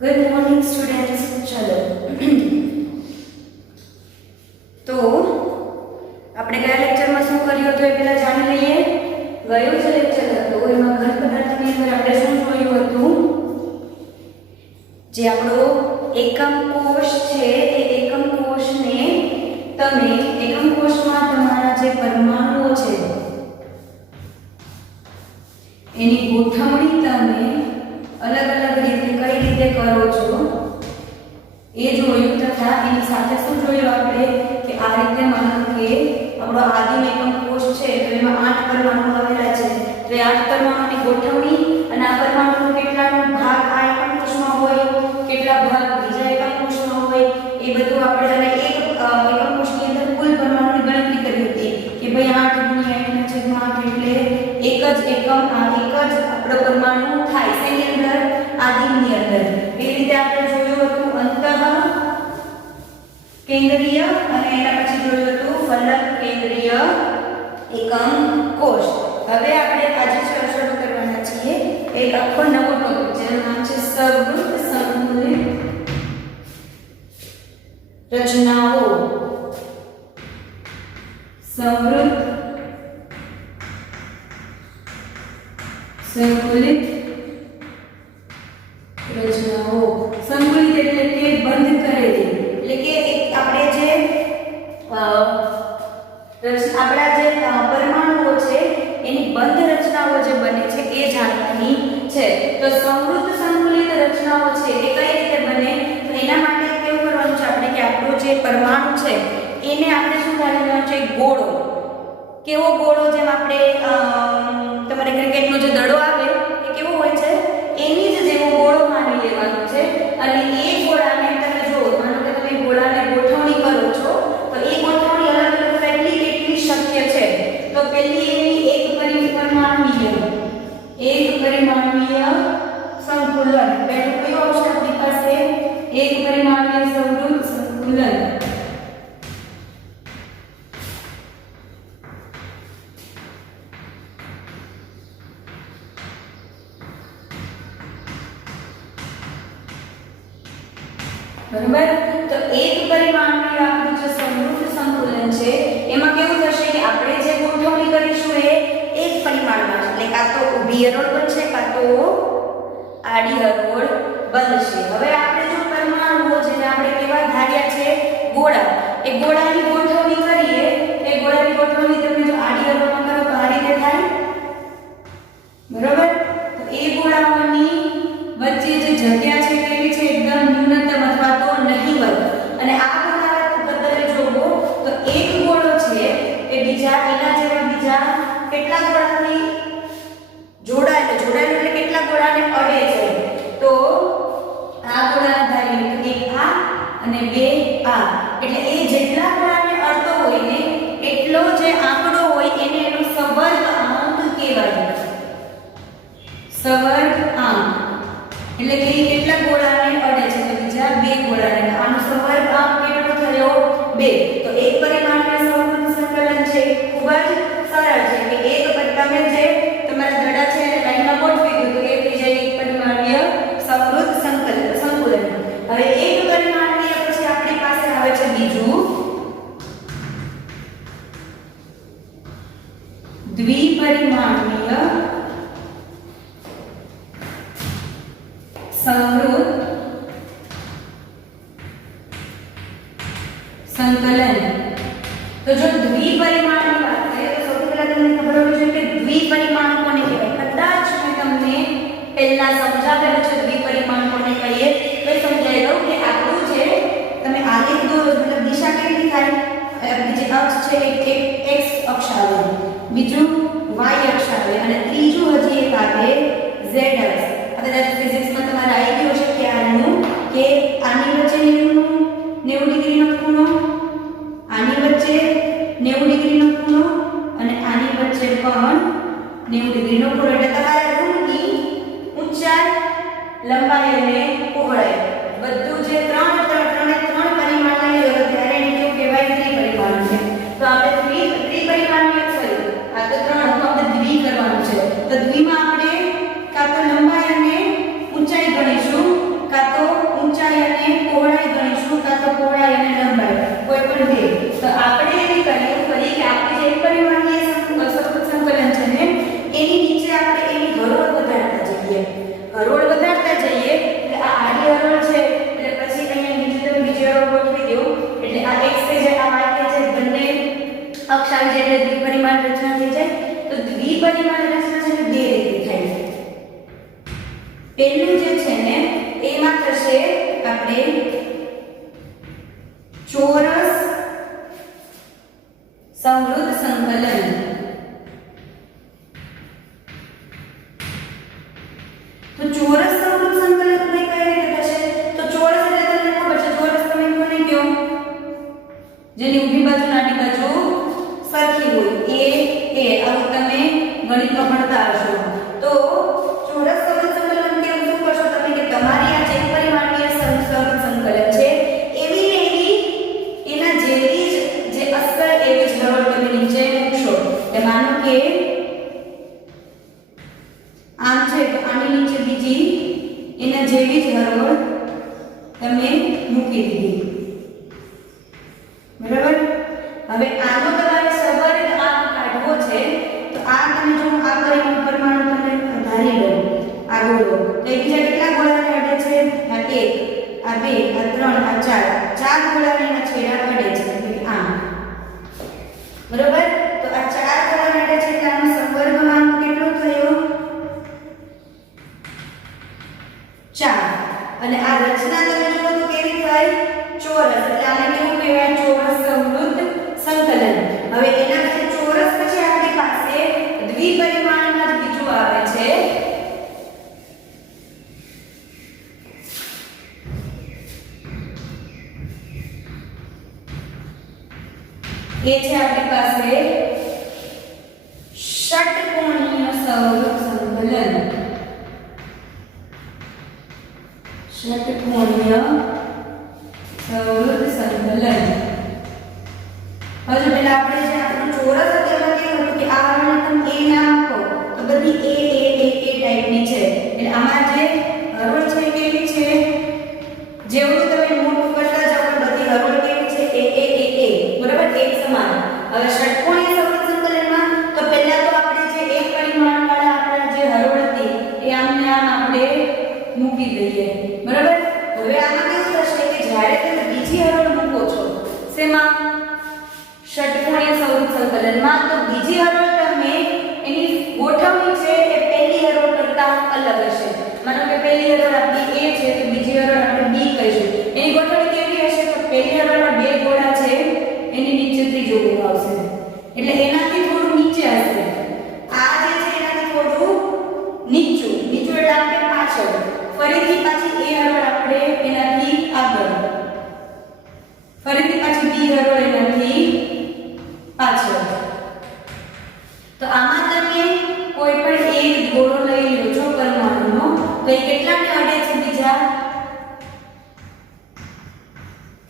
Good morning students. चलो तो આપણે કયા લેક્ચરમાં શું કર્યું હતું એ પહેલા જાણી લઈએ। ગયો જે લેક્ચર હતો એમાં ઘન પદાર્થની અંદર આપણે શું જોયું હતું, જે આપણો એકમ કોષ છે એ એકમ કોષને તમે એકમ કોષમાં તમારા જે પરમાણુઓ છે એની ગોઠવણી તમે અલગ અલગ રીતે કઈ રીતે કરો છો એ જોયું, તથા એની સાથે શું જોયું આપણે કે આ રીતે માનો કે આપણો આદિમ એકમ કોષ છે તો એમાં 8 પરમાણુ આવેલા છે, તો એ 8 પરમાણુની ગોઠવણી અને આ પરમાણુનો કેટલાનો ભાગ આ એકમ કોષમાં હોય, કેટલા ભાગ બીજા એકમ કોષમાં હોય એ બધું આપણે અને એક એકમ કોષની અંદર કુલ પરમાણુની ગણતરી કરી હતી કે ભાઈ 8 × 8 એટલે એક જ એકમ આ એક જ આપણો પરમાણુ થાય તેની અંદર આદિમની અંદર। એ રીતે આપણે જોયું હતું અંતઃ કેન્દ્રીય અને એના પછી જોયું હતું ફલક કેન્દ્રીય એકમ કોષ। હવે આપણે આજે શરૂ કરવાના છીએ એક આખો નવો ટોપિક જેનું નામ છે સવૃત્ત સંકુલિત રચનાઓ। સવૃત્ત સંકુલિત રચનાઓ। સંકુલિત એટલે કે બંધ કરેલી, એટલે કે આપણે જે આપણા જે પરમાણુઓ છે એની બંધ રચનાઓ જે બને છે એ જાણવાની છે। તો સમૃદ્ધ સંકુલિત રચનાઓ છે એ કઈ રીતે બને, તો એના માટે કેવું કરવાનું છે આપણે કે આપણો જે પરમાણુ છે એને આપણે શું ધારી લેવાનું છે, ગોળો। કેવો ગોળો, જેમ આપણે તમારે ક્રિકેટનો જે દડો આવે એ કેવો હોય છે એની જ જેવો ગોળો માની લેવાનો છે, અને એ ગોળાને તમે જો માનો કે તમે ગોળાને ગોઠવણી કરો છો તો એ ગોઠવણી અલગ અલગ કેટલી શક્ય છે। તો પહેલી એની એક પરિમાણીય સંકુલન, પહેલું કયું આવશે આપણી પાસે એક પરિમાણીય સવૃત્ત સંકુલન। બરાબર, તો એક પરિમાણીય આપણું જે સમૃદ્ધ સંકુલન છે એમાં કેવું થશે કે આપણે જે ગોઠવણી કરીશું એ એક પરિમાણમાં, એટલે કાં તો ઊભી હરોળ બનશે કાં તો આડી હરોળ બનશે। હવે આપણે જો પરમાણુઓ જેને આપણે કેવા ધાર્યા છે ગોળા, એ ગોળાની ગોઠવણી કરીએ, એ ગોળાની ગોઠવણી તમે જો આડી હરોળમાં કરો તો આ રીતે થાય, બરાબર। તો એ ગોળાઓની વચ્ચે જે જગ્યા છે કેવી છે, એકદમ ન્યૂનતમ અથવા તો નહીવત। અને આ ગોળા બદલે જોવો તો એક ગોળો છે એ બીજા એના જેવા બીજા કેટલા ગોળાથી જોડાયેલો એટલે કેટલા ગોળાને અડે છે, તો આ ગોળા ધારીએ તો એક આ અને બે આ, એટલે એ જેટલા ગોળાને અડતો હોય ને એટલો જે આંકડો હોય એને એનો સવર્ગ આંક કહેવાય। સવર્ગ આંક એટલે કે કેટલા ગોળાને અડે છે, તો બીજા બે ગોળાને, આનો સવર્ગ આંક કેટલો થયો 2। તો એક પરિમાણીય સવૃત્ત સંકલન છે ખૂબ જ સરળ છે કે એક તમે જે તમારા દડા છે એને લાઈનમાં ગોઠવી દો તો એ થઈ જાય એક પરિમાણીય સવૃત્ત સંકલન। હવે એક પરિમાણીય પછી આપણી પાસે આવે છે બીજું દ્વિપરિમાણીય સમૃદ્ધ સંકલન। તો જો દ્વિપરિમાણની વાત કરીએ તો સૌથી પહેલા તમને ખબર હોવી જોઈએ કે દ્વિપરિમાણ કોને કહેવાય। કદાચ મેં તમને પહેલા સમજાવેલું છે દ્વિપરિમાણ કોને કહીએ, તો સમજાઈ દઉં કે આપણું જે તમે આલેખ દોરો મતલબ દિશા કેવી થાય, આપણી જે અક્ષ છે એક x અક્ષ આવે, બીજું y અક્ષ આવે અને ત્રીજું હજી એક આવે z અક્ષ। કદાચ ફિઝિક્સમાં તમારે આવી ગયું હશે ખ્યાલનું કે આની વચ્ચે 90 ડિગ્રીનો ખૂણો, આની વચ્ચે 90 ડિગ્રીનો ખૂણો અને આની વચ્ચે પણ 90 ડિગ્રીનો ખૂણો, એટલે તમારે રૂમની ઊંચાઈ, લંબાઈ અને પહોળાઈ બધું જે ત્રણ પરિમાણની જરૂર ત્યારે એને કેવું કહેવાય, ત્રિપરિમાણીય। તો આપણે ત્રિપરિમાણીય થયું, આ તો ત્રણ તો આપણે દ્વિ કરવાનું છે। તો દ્વિમાં આપણે કાં તો લંબાઈ અને ઊંચાઈ ગણીશું કાં તો દ્વિપરિમાણ રચના થઈ જાય. તો દ્વિપરિમાણ રચના છે ને બે રીતે થાય છે. પહેલું જે છે ને એમાં થશે આપણે ચોરસ સમૃદ્ધ સંકલન. તો ચોરસ સમૃદ્ધ સંકલન કઈ રીતે થશે? તો ચોરસ એટલે તમને ખબર છે, ચોરસ તમે કોને કહો? જેની ઊભી બાજુ નાની બાજુ સરખી હોય. આવું તમે ગણિતમાં ભણતા હશો. તો ચોરસ સમૃદ્ધ સંકલન કેમ શું કરશો તમે કે તમારી આ જે પરિમાણીય સમૃદ્ધ સંકલન છે એવી ને એવી એના જેવી જ જે અસર એવી જ હરોળ તમે નીચે મૂકશો. એટલે માનો કે આમ છે તો આની નીચે બીજી એના જેવી જ હરોળ તમે મૂકી દીધી. બરાબર? હવે આનો તમારે સવારે આ કાઢવો છે. તો આ તમે જો આ પરમાણુ તમે ધારી લો, આ ગોળો, તો બીજા કેટલા ગોળાને અડે છે? આ 1, આ 2, આ 3, આ 4. 4 ગોળાને એના છેડા અડે છે. આમ. બરાબર? તો આ 4 ગોળાને અડે છે એટલે આનો સંવર્ગમાંક કેટલો થયો? 4. અને આ રચના તમે જુઓ તો કેવી થાય? ચોરસ. એટલે આને કેવું કહેવાય? ચોરસ સમૃદ્ધ સંકલન. હવે એના પછી ચોરસ પછી આપણી પાસે દ્વિપરિમાણમાં જ બીજું આવે છે એ છે આપણી પાસે ષટકોણીય સમૃદ્ધ સંકલન. ષટકોણીય સમૃદ્ધ સંકલન. હવે પેલા આપણે જે આપણું ચોરસ હતું એમાં કેવું હતું કે આ હરોળને તમે a નામ આપો તો બધી a ટાઈપની છે. એટલે આમાં જે હરોળ છે કેવી છે? જેવું તમે મોટું કરતા જાઓ બધી હરોળ કેવી છે? a. બરાબર? એક સમાન. હવે ષટકોણીય સમૃદ્ધ સંકલનમાં તો પહેલા તો આપણે જે એક પરિમાણ વાળા આપણા જે હરોળ હતી એ આમને આમ આપણે મૂકી દઈએ. બરાબર? હવે આમાં કેવું થશે કે જ્યારે તમે બીજી હરોળ મૂકો છો શેમાં? ષટકોણીય સમૃદ્ધ સંકલનમાં, તો બીજી હરોળ તમે એની ગોઠવણી છે એ પહેલી હરોળ કરતા અલગ હશે. માનો કે પહેલી હરોળ આપણી a છે તો બીજી હરોળ આપણે b કહીશું. એની ગોઠવણી કેવી હશે? તો પહેલી હરોળમાં બે ગોળા છે એની નીચે ત્રીજો ગોળો આવશે. એટલે એનાથી થોડું નીચે હશે. આ જે છે એનાથી થોડું નીચું એટલે આપણે પાછળ. ફરીથી પાછી a હરોળ આપણે એનાથી આગળ. ફરીથી પાછી b હરોળ એનાથી પાછળ. તો આમાં તમે કોઈ પણ એક ગોળો લઈ લો છો પરમાણુનો, તો એ કેટલાને અડે છે? બીજા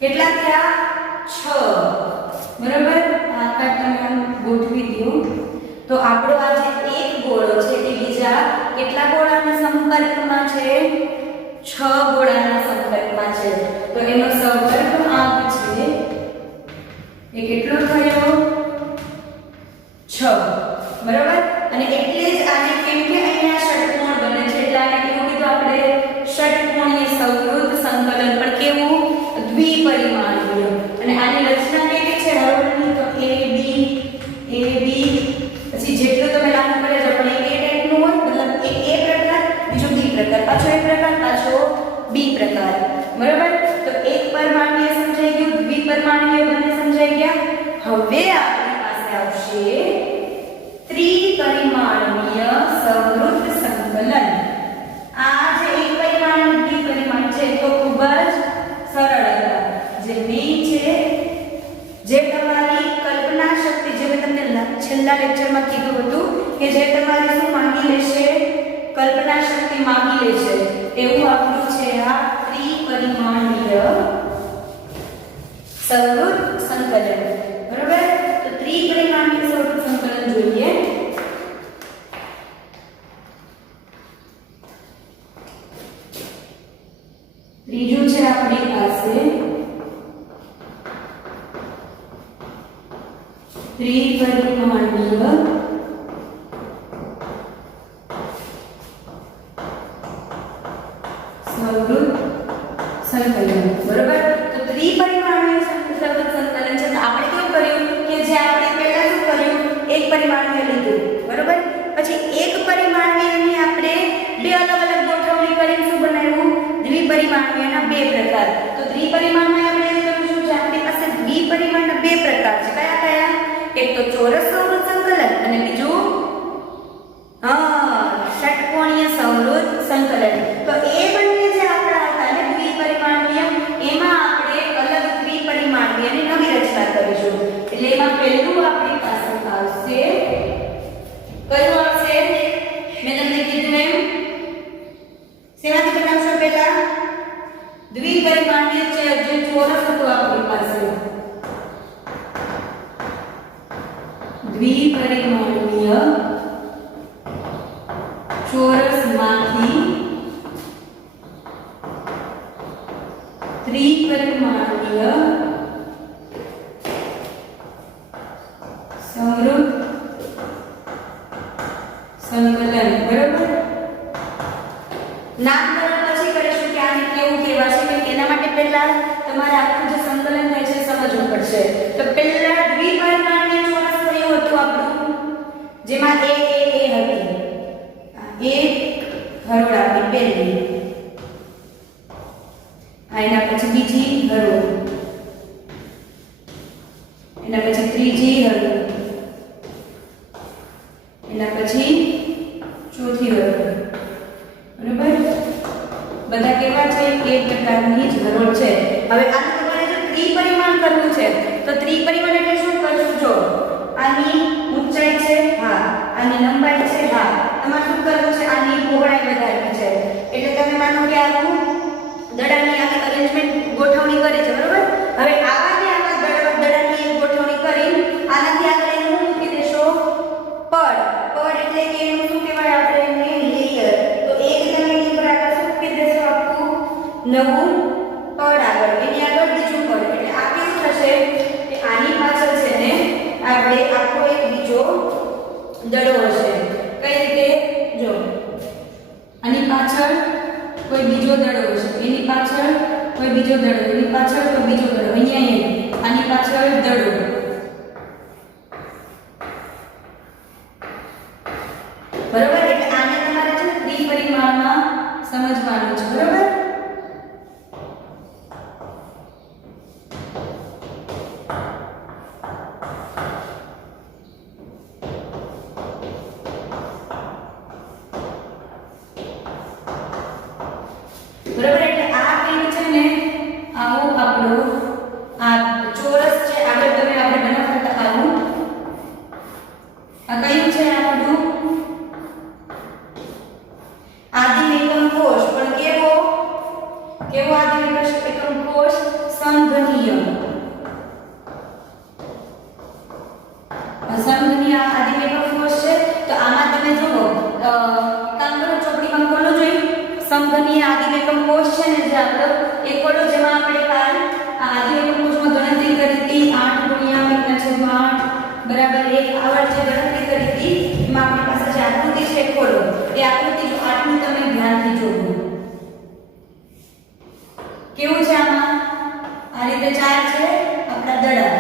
કેટલા થયા? 6. બરાબર? આ આકાર તમે આમ ગોઠવી દો તો આપણો આ જે એક ગોળો છે એ બીજા કેટલા ગોળાના સંપર્કમાં છે? 6 ગોળાના સંપર્કમાં છે. તો એનો સંપર્કાંક છે એ કેટલો થયો? 6. બરાબર? અને એટલે જ આને કેમ કે અહીંયા ષટકોણ બને છે એટલે આને કેવું કીધું આપણે? ષટકોણીય સમૃદ્ધ સંકલન. પણ કેવું? દ્વિપરિમાણીય. અને આની રચના કેવી છે હરોળની? તો a b પછી જેટલું તમે લાંબુ કરે છો પણ એક a ટાઈપનું હોય, મતલબ એક a પ્રકાર, બીજો b પ્રકાર, પાછો a પ્રકાર, પાછો b પ્રકાર. બરાબર? તો એક પરમાણ્વીય સમજાઈ ગયું, દ્વિપરિમાણીય બંને સમજાઈ ગયા. હવે આપણી પાસે આવશે ત્રિપરિમાણીય સમૃદ્ધ સંકલન. આ જે એક પરિમાણ અને દ્વિપરિમાણ છે તો ખૂબ જ સરળ હતા. જે મેઇન છે જે તમારી કલ્પના શક્તિ, જે મેં તમને છેલ્લા લેક્ચરમાં કીધું હતું કે જે તમારી શું માંગી લેશે? કલ્પના શક્તિ માંગી લેશે. એવું આપણું છે આ ત્રિપરિમાણીય સમૃદ્ધ સંકલન. બરાબર? તો ત્રિપરિમાણીય સમૃદ્ધ સંકલન જોઈએ. ત્રીજું છે આપણી પાસે ત્રિપરિમાણીય સમૃદ્ધ સંકલન. બરાબર? તો ત્રિપરિમાણીય સમૃદ્ધ સંકલન છે. તો આપણે શું કર્યું કે જે આપણે પહેલા શું કર્યું? એક ત્રિપરિમાણીય લીધું, બરોબર. પછી એક પરિમાણીયની આપણે બે અલગ અલગ ગોઠવણી કરીને શું બનાવ્યું? દ્વિપરિમાણીયના બે પ્રકાર. તો ત્રિપરિમાણમાં આપણે એ કરીશું કે આપણી પાસે દ્વિપરિમાણના બે પ્રકાર છે. કયા કયા? એક તો ચોરસ સંવૃત સંકલન અને બીજું ષટકોણીય સંવૃત સંકલન. તો એ બંને જે આપણા હતા ને દ્વિપરિમાણીય, એમાં આપણે અલગ ત્રિપરિમાણીયની નવી રચના કરીશું. એટલે એમાં પહેલું આપણી પાસે આવશે, કયું આવશે? મેં તમને કીધું એમ, શેમાંથી બનાવશો? પહેલા દ્વિપરિમાણીય છે જે ચોરસ હતું આપણી પાસે, દ્વિપરિમાણીય ચોરસમાંથી ત્રિપરિમાણીય સમૃદ્ધ સંકલન, બરોબર. નામકરણ પછી કરીશું કે આને કેવું કહેવાશે, કે એના માટે પહેલા તમારે આખું જે સંકલન થાય છે સમજવું પડશે. તો પહેલા દ્વિપરિમાણીય ચોરસ કયું હતું આપણું? જેમાં એ હતી, એ હરોળાની પહેલી, એના પછી બીજી હરોળ, એના પછી ત્રીજી હરોળ, એના પછી ચોથી હરોળ, બરોબર. બધા કેવા છે? એ પ્રકારની જ હરોળ છે. હવે આને તમારે જો ત્રિપરિમાણ કરવું છે તો ત્રિપરિમાણ એટલે શું કરશું? જો આની ઊંચાઈ છે, હા, આની લંબાઈ છે, હા, તમારે શું કરવું છે? આની પહોળાઈ વધારવી છે. એટલે તમે માનો કે આવું દડાની આવી અરેન્જમેન્ટ ગોઠવણી કરી છે, બરોબર. હવે આવા ને આવા દડાની એક ગોઠવણી કરી આનાથી આગળ એનું મૂકી દેશો પડ. પડ એટલે કે એનું શું કહેવાય? આપણે એને લેયર. તો એક તમે એની પર આગળ શું મૂકી દેશો? આખું નવું પડ આગળ, એની આગળ બીજું પડ. એટલે આ કેવું થશે કે આની પાછળ છે ને આપણે આખો એક બીજો દડો હશે. કઈ રીતે? જો આની પાછળ કોઈ બીજો દડો હશે, એની પાછળ કોઈ બીજો દડો, એની પાછળ કોઈ બીજો દડો, અહીંયા આની પાછળ દડો, બરોબર. એટલે આને તમારે છે ત્રિપરિમાણમાં સમજવાનું છે, બરોબર. બરોબર. એટલે આ કેવું છે ને, આવું આપણું આ ચોરસ છે. આગળ તમે આપણે બનાવતા આવું આ કયું છે? આપણું આદિમ એકમ કોષ. પણ કેવો કેવો આદિમ એકમ કોષ? સંઘનીય. સંઘનીય આદિમ એકમ કોષ છે. તો આમાં તમે જુઓ, કાંગરો ચોપડીમાં ખોલો જોઈ, સંઘનીય આદિમ એકમ કોષ છે ને જે આપણો એ ખોલો, જેમાં આપણે કાલ આ આદિમ એકમ કોષમાં ગણતરી કરી હતી 8 × 1/8 બરાબર 1 આવડ જે ગણતરી કરી હતી. એમાં આપણી પાસે જે આકૃતિ છે ખોલો, એ આકૃતિ જો 8 નું તમે ધ્યાનથી જોજો. કેવું છે આમાં? આ રીતે ચાર છે આપણા દડા,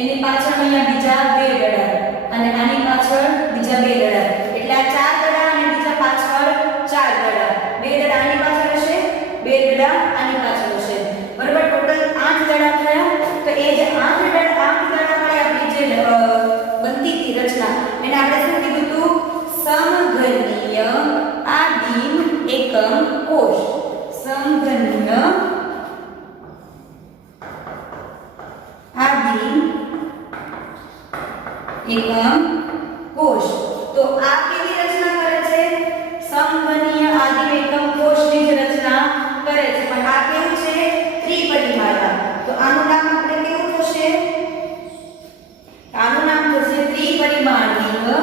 એની પાછળ અહીંયા બીજા બે દડા, અને આની પાછળ બીજા બે દડા. એટલે આ ચાર દડા અને બીજા પાછળ ચાર દડા. બે દડા આની પાછળ હશે, બે દડા આની પાછળ હશે, બરાબર. ટોટલ 8 દડા થયા. તો એ જે 8 દડા વાળી આપણી જે બનતી હતી રચના, એને આપણે શું કીધું હતું? સમઘનીય આદિમ એકમ કોષ. સમઘનીય આદિમ એકમ કોષ. તો આ કેવી રચના કરે છે? સમઘનીય આદિમ એકમ કોષની જ રચના કરે છે. પણ આ કેવું છે? ત્રિપરિમાણીય. તો આનું નામ આપણે કેવું થશે? આનું નામ થશે ત્રિપરિમાણીય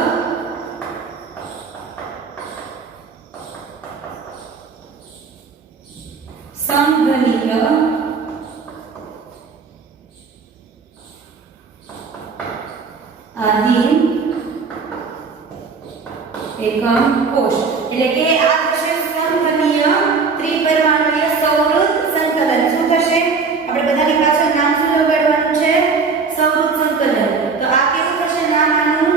સમઘનીય આદિમ એકમ કોષ. એટલે કે આ થશે સમઘનીય ત્રિપરિમાણીય સંવૃત સંકલન. શું થશે? આપણે બધાની પાછળ નામ શું લગાડવાનું છે? સંવૃત સંકલન. તો આ કેવું થશે નામ આનું?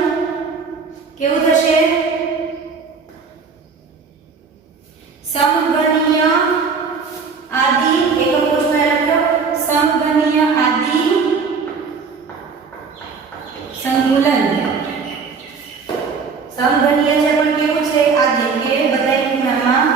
બધાય ખૂણામાં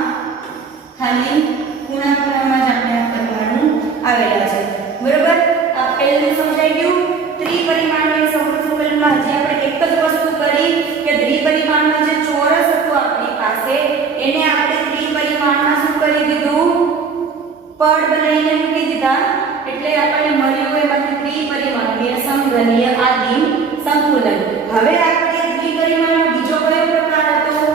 ખાલી ખૂણામાં જ આપણે આ પરમાણુ આવેલા છે બરોબર આ પહેલું સમજાઈ ગયું ત્રિપરિમાણીય સમૃદ્ધ સંકલનમાં હજી આપણે એક જ વસ્તુ કરી કે દ્વિપરિમાણમાં જે ચોરસ હતું આપણી પાસે એને આપણે ત્રિપરિમાણમાં શું કરી દીધું પડ બનાવીને મૂકી દીધા એટલે આપણને મળ્યું એમાંથી ત્રિપરિમાણીય સમઘનીય આદિમ સંતુલન હવે આપણે દ્વિપરિમાણનો બીજો કયો પ્રકાર હતો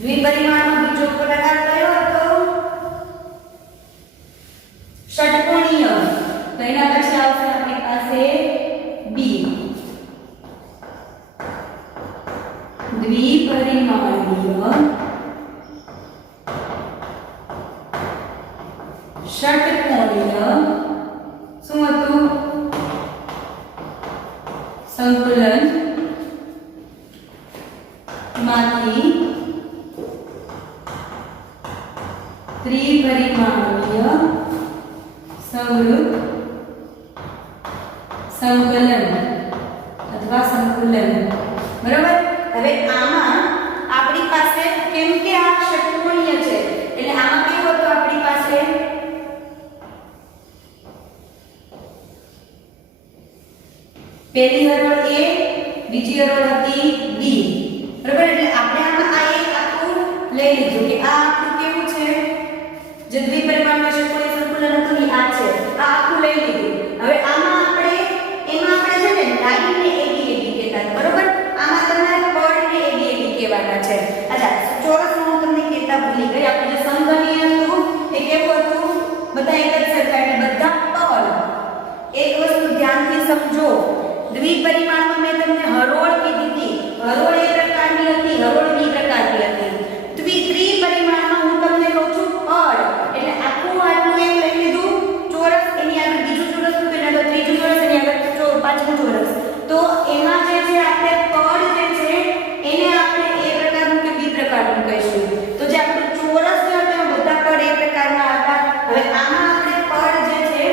દ્વિપરિમાણનો બીજો પ્રકાર કયો હતો ષટકોણીય તો એના પછી આવશે આપણી પાસે બી દ્વિપરિમાણીય ષટકોણીય શું હતું સંકલન માંથી ત્રિપરિમાણીય સમૃદ્ધ સંકલન અથવા સંકુલન બરાબર હવે આમાં આપણી પાસે કેમ કે આ ષટકોણીય છે એટલે આમાં કેવું હતું આપણી પાસે પહેલી હરોળ A બીજી હરોળ હતી B બરાબર એટલે આપણે આમાં આ એક આખું લઈ લીધું કે આ આપણું કેવું છે જે દ્વિપરિમાણીય ષટકોણીય સંકુલન હતું એ આ છે આ આખું લઈ લીધું હવે આમાં આપણે એમાં આપણે છે ને લાઈન ને AB કહેતા બરાબર આમાં તમારે પડ ને AB કહેવાના છે અચ્છા ચોરસમાં હું તમને કહેતા ભૂલી ગઈ આપણે જે સમઘનીય હતું એ કેવું હતું બધા એક જ સરખા એટલે બધા પડ એક વસ્તુ ધ્યાનથી સમજો દ્વિપરિમાણમાં મેં તમને હરોળ કીધી હતી હરોળ એ પ્રકારની હતી હરોળ બી પ્રકારની હતી ત્રિપરિમાણમાં હું તમને કહું છું પડ એટલે આખું આટલું એમ લઈ લીધું ચોરસ એની આગળ બીજું ચોરસ કે ના તો ત્રીજું ચોરસ એની આગળ પાંચમું ચોરસ તો એમાં જે છે આપણે પડ જે છે એને આપણે એ પ્રકારનું કે બી પ્રકારનું કહીશું તો જે આપણું ચોરસ છે તેમાં બધા પડ એ પ્રકારના હતા હવે આમાં આપણે પડ જે છે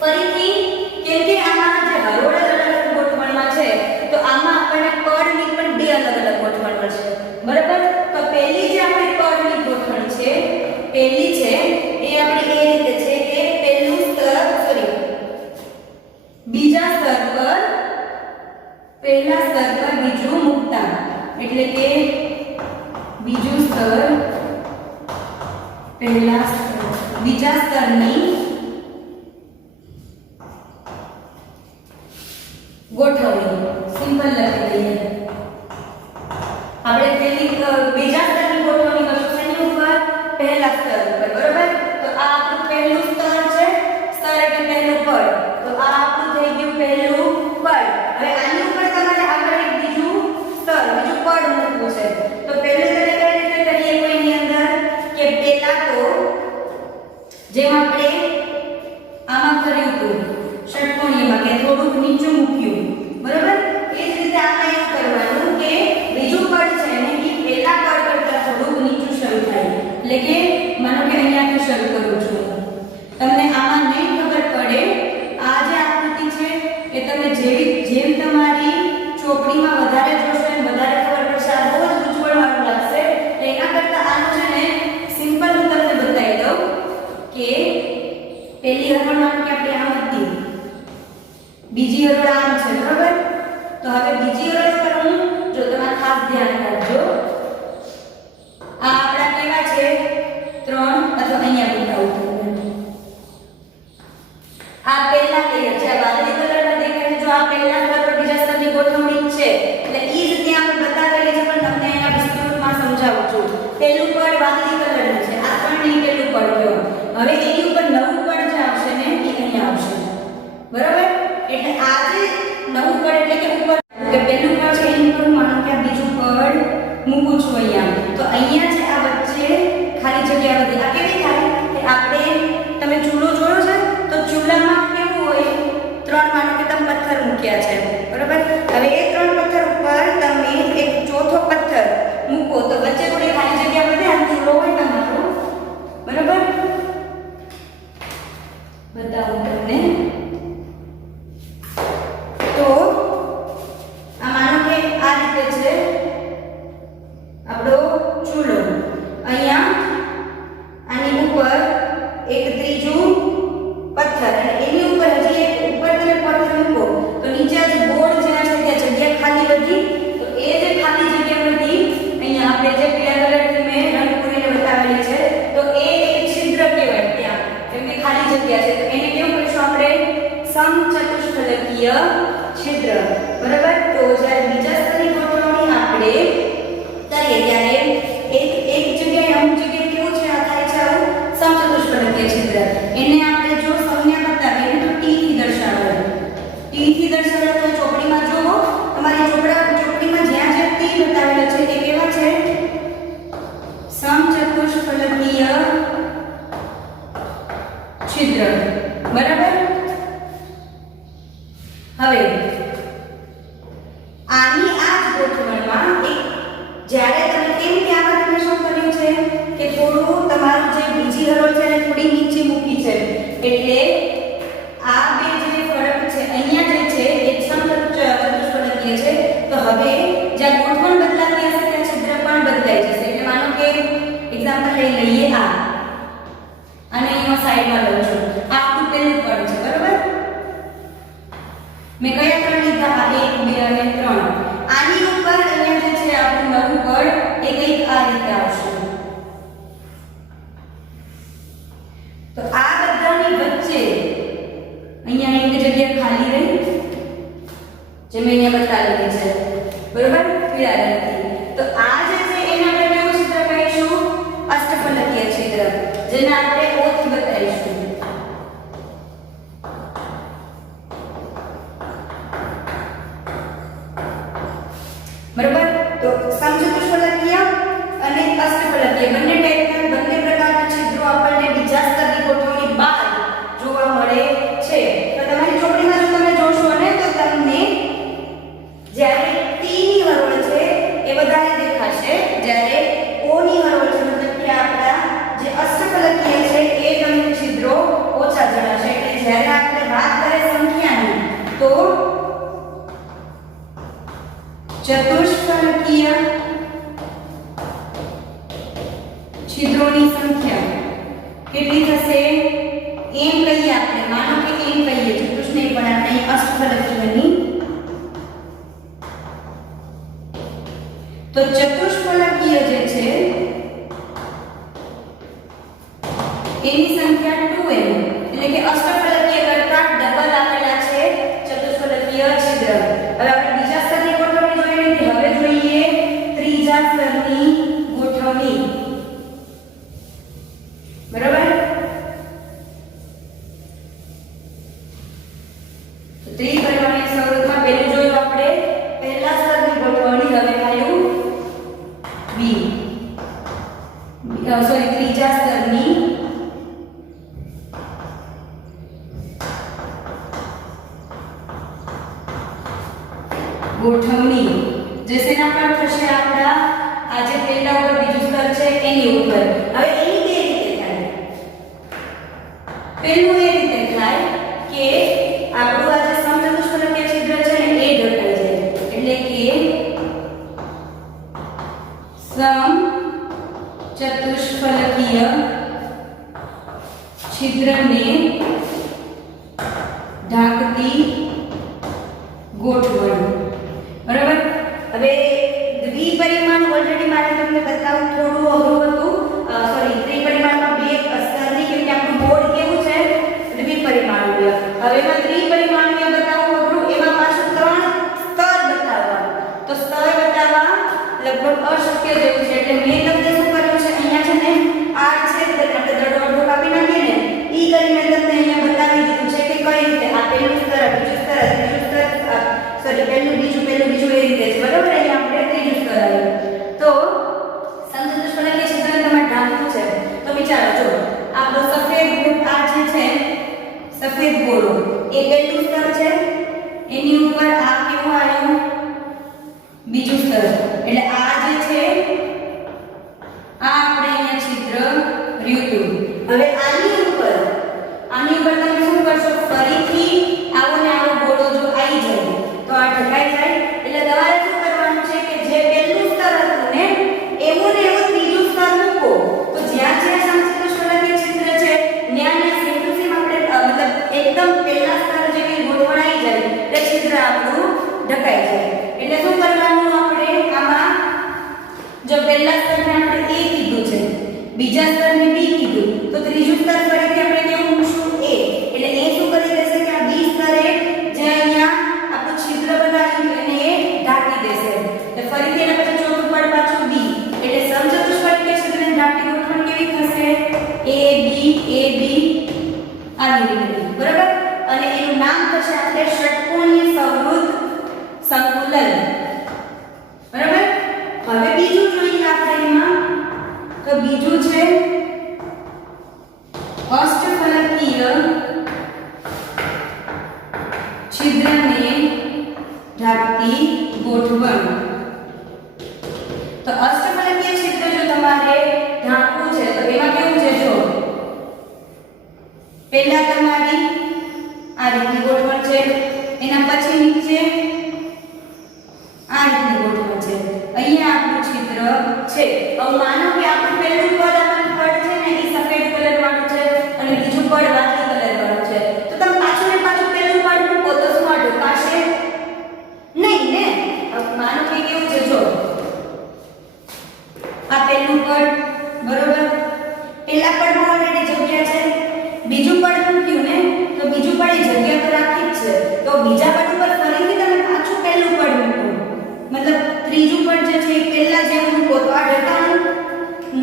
ફરીથી કેમ કે આમાં જે હરોળ છે તો આમાં આપણને પડની પણ બે અલગ અલગ ગોઠવણ મળશે બરાબર તો પહેલી જે આપણી પડની ગોઠવણ છે પહેલી છે એ આપણી એ રીતે છે કે પહેલું સ્તર બીજા સ્તર પર પહેલા સ્તર પર બીજું મુક્તા એટલે કે બીજું સ્તર પહેલા સ્તર બીજા સ્તરની ગોઠવણી સિમ્પલ લખી દઈએ આપણે પેલી બીજા સ્તરની ગોઠવણી કરશું શેની ઉપર પહેલા સ્તર ઉપર બરોબર તો આ આપણું પહેલું સ્તર છે સ્તર એટલે પહેલું પડ તો આ આપણું થઈ ગયું પહેલું પડ હવે આની ઉપર તમારે આગળ એક બીજું સ્તર બીજું પડ મૂકવું છે તો પહેલું તમે કઈ રીતે કરીએ કોઈની અંદર કે પહેલા તો જેમ આપણે આમાં કર્યું હતું ષટકોણીયમાં કે થોડુંક નીચું મૂક્યું બરોબર એ જ રીતે આપણે એવું કરવાનું કે બીજું પડ છે ને એ પહેલા પડ કરતા થોડુંક નીચું શરૂ થાય એટલે કે માનો કે અહીંયાથી શરૂ કરું છું તમને આમાં નહીં ખબર પડે આ જે આકૃતિ છે એ તમે જેમ તમારી ચોપડીમાં વધારે જોશો એમ વધારે ખબર પડશે આ બહુ જ ગૂંચવણવાળું લાગશે એના કરતાં આનું છે ને સિમ્પલ હું તમને બતાવી દઉં કે પહેલી હરોળમાં કે આપણે આમ હતી બીજી હરોળ આમ છે બરાબર તો હવે બીજી હરોળ પર હું જો તમારે ખાસ ધ્યાન રાખજો આ આપણા કેવા છે 3 અથવા અહીંયા બતાવું આ પહેલા લેયર છે આ વાદળી કલરમાં દેખાય છે જો આ પહેલા સ્તર પર બીજા સ્તરની ગોઠવણી છે એટલે ઈ જ ત્યાં આપણે બતાવેલી છે પણ તમને એના વિસ્તૃતમાં સમજાવું છું પહેલું પડ વાદળી કલરનું છે આ પણ નહીં પહેલું પડ ગયો હવે એની ઉપર નવું પડ જે આવશે ને એ અહીંયા આવશે બરાબર એટલે આ જે નવું પડ એટલે કે ઉપર કે પહેલું પડ છે એની ઉપર માનો કે આ બીજું પડ મૂકું છું અહીંયા તો અહીંયા છે આ વચ્ચે ખાલી જગ્યા વધી આ કેવી થાય કે આપણે તમે ચૂલો જોયો છે તો ચૂલામાં કેવું હોય 3 માનો કે તમે પથ્થર મૂક્યા છે બરાબર હવે એ 3 પથ્થર ઉપર તમે એક ચોથો પથ્થર મૂકો તો વચ્ચે થોડી ખાલી જગ્યા વધે અને ચૂલો હોય તમારો બરાબર બતાવું તમને તો આ માનો કે આ રીતે છે અષ્ટફલકીય છિદ્ર. બરાબર. તો જ્યારે બીજા સ્તરની ગોઠવણી આપણે કરીએ ત્યારે એક જગ્યાએ અમુક જગ્યાએ કેવું છે આ થાય છે આવું સમચતુષ્ફલકીય છિદ્ર. એને આપણે જો સંજ્ઞા બતાવીએ તો ટી થી દર્શાવે. ટી થી દર્શાવે તો ચોપડીમાં જુઓ તમારી ચોપડીમાં જ્યાં જ્યાં ટી બતાવેલો છે એ કેવા છે સમચતુષ્ફલકીય છિદ્ર. બરાબર. હવે આની આ જ ગોઠવણમાં એક જ્યારે તમે કેમ કે આમાં તમે શું કર્યું છે કે થોડું તમારું જે બીજી હરોળ છે એને થોડી નીચે મૂકી છે એટલે આ બે જે ફરક છે અહીંયા જે છે એ સમચતુષ્ફલકીય છે. તો હવે જ્યાં ગોઠવણ બદલાતી હશે ત્યાં છિદ્ર પણ બદલાઈ જશે. એટલે માનો કે એક્ઝામ્પલ લઈએ આ અને અહીંયા સાઈડમાં લઉં છું. આ આપણું પહેલું પડ છે. બરાબર. મેં કયા ત્રણ લીધા? આ 1 2 અને 3. આની ઉપર અહીંયા જે છે આપણું નવું પડ એ કંઈક આ રીતે આવશે. તો આ બધાની વચ્ચે અહીંયા એક જગ્યા ખાલી રહી જે મેં અહીંયા બતાવેલી છે. બરાબર. પીળા રંગથી. તો આ જે છે એને આપણે કેવું છિદ્ર કહીશું? અષ્ટફલકીય છિદ્ર, જેને આપણે O થી બતાવીશું. બરાબર. તો સમચતુષ્ફલકીય અને અષ્ટફલકીય બંને ટાઈપના બંને પ્રકારના છિદ્રો આપણને બીજા સ્તરની ગોઠવણી બાદ જોવા મળે છે. તો તમારી ચોપડીમાં જો તમે જોશો ને તો તમને જ્યારે T ની હરોળ છે એ વધારે દેખાશે, જ્યારે O ની હરોળ છે મતલબ કે આપણા જે અષ્ટફલકીય છે એ તમને છિદ્રો ઓછા જણાશે. એટલે જ્યારે આપણે વાત કરીએ સંખ્યાની તો ચતુષ્ફલકીય છિદ્રોની સંખ્યા કેટલી થશે? એમ કહીએ આપણે, માનો કે એમ કહીએ, ચતુષ્ નહીં પણ આપણે અષ્ટફલકીયની. તો ચતુષ્ફલકીય જે છે એની સંખ્યા 2n, એટલે કે અષ્ટફલકીય કરતા ડબલ આપેલા છે ચતુષ્ફલકીય છિદ્ર. હવે આપણે બીજા સ્તરની ગોઠવણી જોઈ લીધી. હવે જોઈએ ત્રીજા સ્તરની ગોઠવણી. બરાબર. તો ત્રિપરિમાણીય સ્વરૂપમાં પહેલું જોયું આપણે પહેલા સ્તરની ગોઠવણી. હવે આવ્યું ત્રીજા સ્તરની ગોઠવણી. જે શેના પર થશે? આપણા આ જે પહેલા ઉપર બીજું સ્તર છે એની ઉપર. હવે એની બે રીતે થાય. પહેલું એ રીતે થાય કે આપણું આ જે સમચતુષ્ફલકીય છિદ્ર છે ને એ ઢકાઈ જાય. એટલે કે સમચતુષ્ફલકીય છિદ્રને ઢાંકતી ગોઠવણી. બરાબર. હવે દ્વિપરિમાણ ઓલરેડી મારે તમને બતાવવું થોડું અઘરું હતું. ત્રિપરિમાણમાં બે સ્તરની, કેમ કે આપણું બોર્ડ કેવું છે દ્વિપરિમાણીય. હવે એમાં ત્રિપરિમાણીય બતાવવું અઘરું, એમાં પાછું 3 સ્તર બતાવવા. તો સ્તર બતાવવા લગભગ અશક્ય જેવું છે. એટલે મેં તમને શું કર્યું છે, અહીંયા છે ને આ છે આપણે દડો અડધો કાપી નાખીએ ને ઈ કરીને તમને અહીંયા બતાવી દીધું છે કે કઈ રીતે આ પહેલું સ્તર, બીજું સ્તર, ત્રીજું સ્તર, પહેલું બીજું એ રીતે છે. બરાબર. અહીંયા આપણે ત્રીજું સ્તર આવ્યું. તો સમચતુષ્ફલકીય છિદ્રને તમારે ઢાંકવું છે. તો વિચારો, જો આપણો સફેદ આ જે છે સફેદ ગોળો એ પહેલું સ્તર છે, એની ઉપર આ કેવું આવ્યું? બીજું સ્તર. એટલે આ જે છે આ આપણે અહીંયા છિદ્ર રહ્યું. હવે આની ઉપર તમે શું કરશો? ફરીથી આવો ને આવો ગોળો જો આવી જાય તો આ ઢકાઈ જાય. એટલે તમારે શું કરવાનું છે કે જે પહેલું સ્તર હતું ને એવું ને એવું ત્રીજું સ્તર મૂકો. તો જ્યાં જ્યાં સમચતુષ્ફલકીય છિદ્ર છે ત્યાં સેમ ટુ સેમ આપણે મતલબ એકદમ પહેલા સ્તર જેવી ગોઠવણ આવી જાય એટલે છિદ્ર આપણું ઢકાઈ જાય. એટલે શું કરવાનું આપણે આમાં? જો પહેલા સ્તરને આપણે A કીધું છે, બીજા સ્તરને B કીધું, તો ત્રીજું સ્તર ફરીથી આપણે કેવું મૂકશું? A. એટલે A શું કરી દેશે કે આ B સ્તરે જે અહીંયા છે. હવે માનો કે આપણું પહેલું પદ છે ને એ સફેદ કલર વાળું છે અને બીજું પદ વાદળી કલર વાળું છે, તો તમે પાછું ને પાછું પહેલું પદ મૂકો તો શું આ ઢોકાશે નહીં ને. હવે માનો કે કેવું છે, જો આ પહેલું પદ બરોબર, પહેલા પદમાં ઓલરેડી જગ્યા છે, બીજું પદ મૂક્યું ને તો બીજું પદ એ જગ્યા તો રાખી જ છે, તો બીજા પદ ઉપર ફરીથી તમે પાછું પહેલું પદ મૂકો, મતલબ ત્રીજું પદ જે છે એ પહેલા જેવું મૂકો તો આ ઢકાનું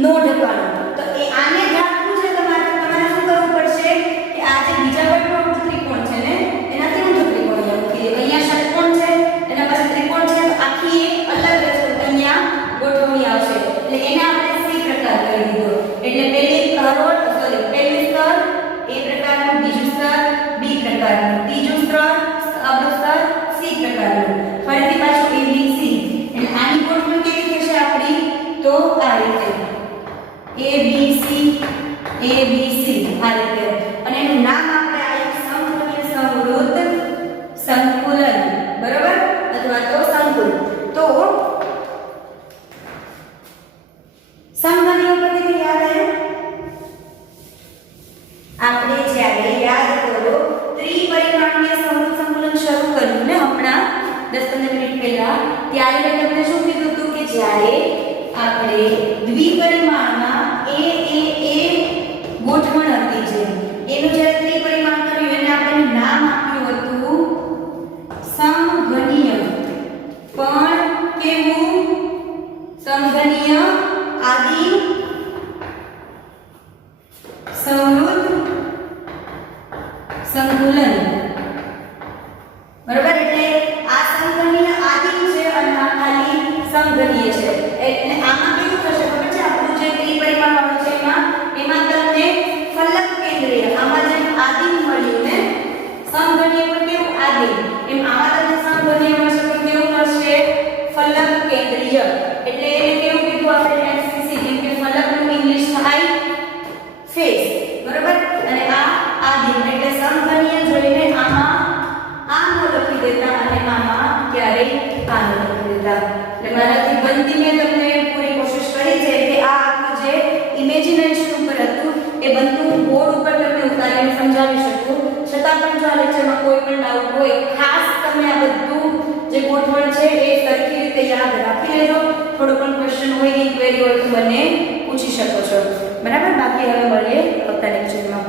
નો ઢકાનું, તો એ આને ઢાંકવું છે તમારે શું કરવું પડશે કે આ જે બીજા પદનો આપણું ત્રિકોણ છે ને એનાથી ઊંધું ત્રિકોણ અહીંયા મૂકી દે. અહીંયા ષટકોણ છે એના પાસે ત્રિકોણ છે, તો આખી એક અલગ અહીંયા ગોઠવણી આવશે, એટલે એને આપણે સી પ્રકાર કરી દીધો. એટલે પહેલું સ્તર એ પ્રકારનું, બીજું સ્તર બી પ્રકારનું, ત્રીજું સ્તર સી પ્રકારનું, ફરીથી પાછું એ બી સી. એટલે આની ગોઠવણી કેવી થશે આપણી, તો આ રીતે એ બી સી આ રીતે, અને એનું નામ આપણે આપ્યું સમકોણીય સમવૃત્ત સંકુલન, બરાબર, અથવા તો સંકુલ. તો સમઘનીય પદ્ધતિ યાદ આવ્યું? આપણે જ્યારે યાદ કરો ત્રિપરિમાણીય સમવૃત્ત સંકુલન શરૂ કર્યું ને હમણાં 10-15 મિનિટ પહેલા, ત્યારે મેં તમને શું કીધું હતું કે જ્યારે આપણે દ્વિપરિમાણમાં એ ગોઠવણ હતી છે એનું જ્યારે ત્રિપરિમાણ કર્યું એને આપણે નામ આપ્યું હતું સમઘનીય. પણ કેવું? સમઘનીય આદિમ સમવૃત્ત સંકુલન, બરાબર. એટલે આ સમઘનીય આદિમ છે અને આ ખાલી સમઘનીય છે. એટલે આમાં કેવું થશે ખબર છે, આપણું જે ત્રિપરિમાણ વાળું છે એમાં તમને ફલક કેન્દ્રીય, આમાં જેમ આદિમ મળ્યું ને સમઘનીય પર કેવું આદિમ, એમ આમાં તમને સમઘનીય મળશે પણ કેવું મળશે, ફલક કેન્દ્રીય. એટલે એને કેવું કીધું આપણે એફસીસી, જેમ કે ફલકનું ઇંગ્લિશ થાય ફેસ, બરાબર, અને આ આદિમ. એટલે સમઘનીય જોઈને આમાં આમ લખી દેતા અને આમાં ક્યારેય આમ લખી દેતા. એટલે મારાથી બનતી મેં તમને પૂરી કોશિશ કરી છે કે આ આખું જે ઇમેજિનેશન ઉપર હતું એ બનતું બોર્ડ ઉપર તમને ઉતારીને સમજાવી શકું. છતાં પણ જો આ લેક્ચરમાં કોઈ પણ ડાઉટ હોય, ખાસ તમે આ બધું જે ગોઠવણ છે એ સરખી રીતે યાદ રાખી લેજો. થોડો પણ ક્વેશ્ચન હોય, ઇન્ક્વાયરી હોય તો મને પૂછી શકો છો, બરાબર. બાકી હવે મળીએ આવતા લેક્ચરમાં.